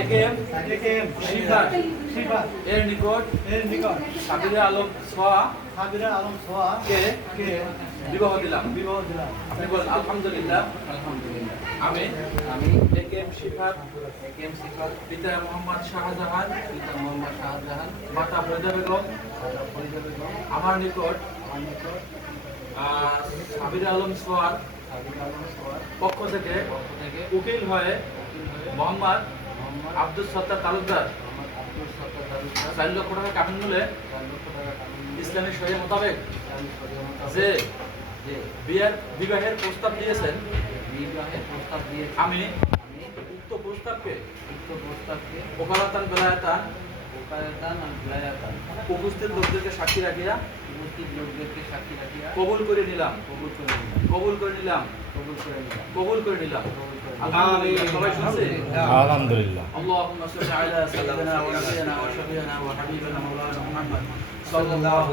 AKM Shifat এর নিকট সাবিরা আলম সোহা কে বিবাহ দিলাম। আপনি বলেন আলহামদুলিল্লাহ। আমি একেএম শিফাত পিতা মোহাম্মদ শাহজাহান মাতা ফরিদা বেগম আমার নিকট সাবিরা আলম সোহার পক্ষ থেকে উকিল হয়ে মোহাম্মদ আব্দুল সত্তার তালুকদার 4 লক্ষ টাকা কাবিন মূল্যে ইসলামী শরীয়ত মোতাবেক যে বিবাহের প্রস্তাব দিয়েছেন আমি উক্ত প্রস্তাবকে ওকালাতান বেলায়াতান উপস্থিত লোকদেরকে সাক্ষী রাখিয়া কবুল করে নিলাম। সবাই শুনছে? আলহামদুলিল্লাহ। আল্লাহুম্মা সাল্লি আলা সাইয়্যিদিনা ওয়া নাবিয়িনা ওয়া শাফিঈনা ওয়া হাবিবিনা মাওলানা মুহাম্মদ সাল্লাল্লাহু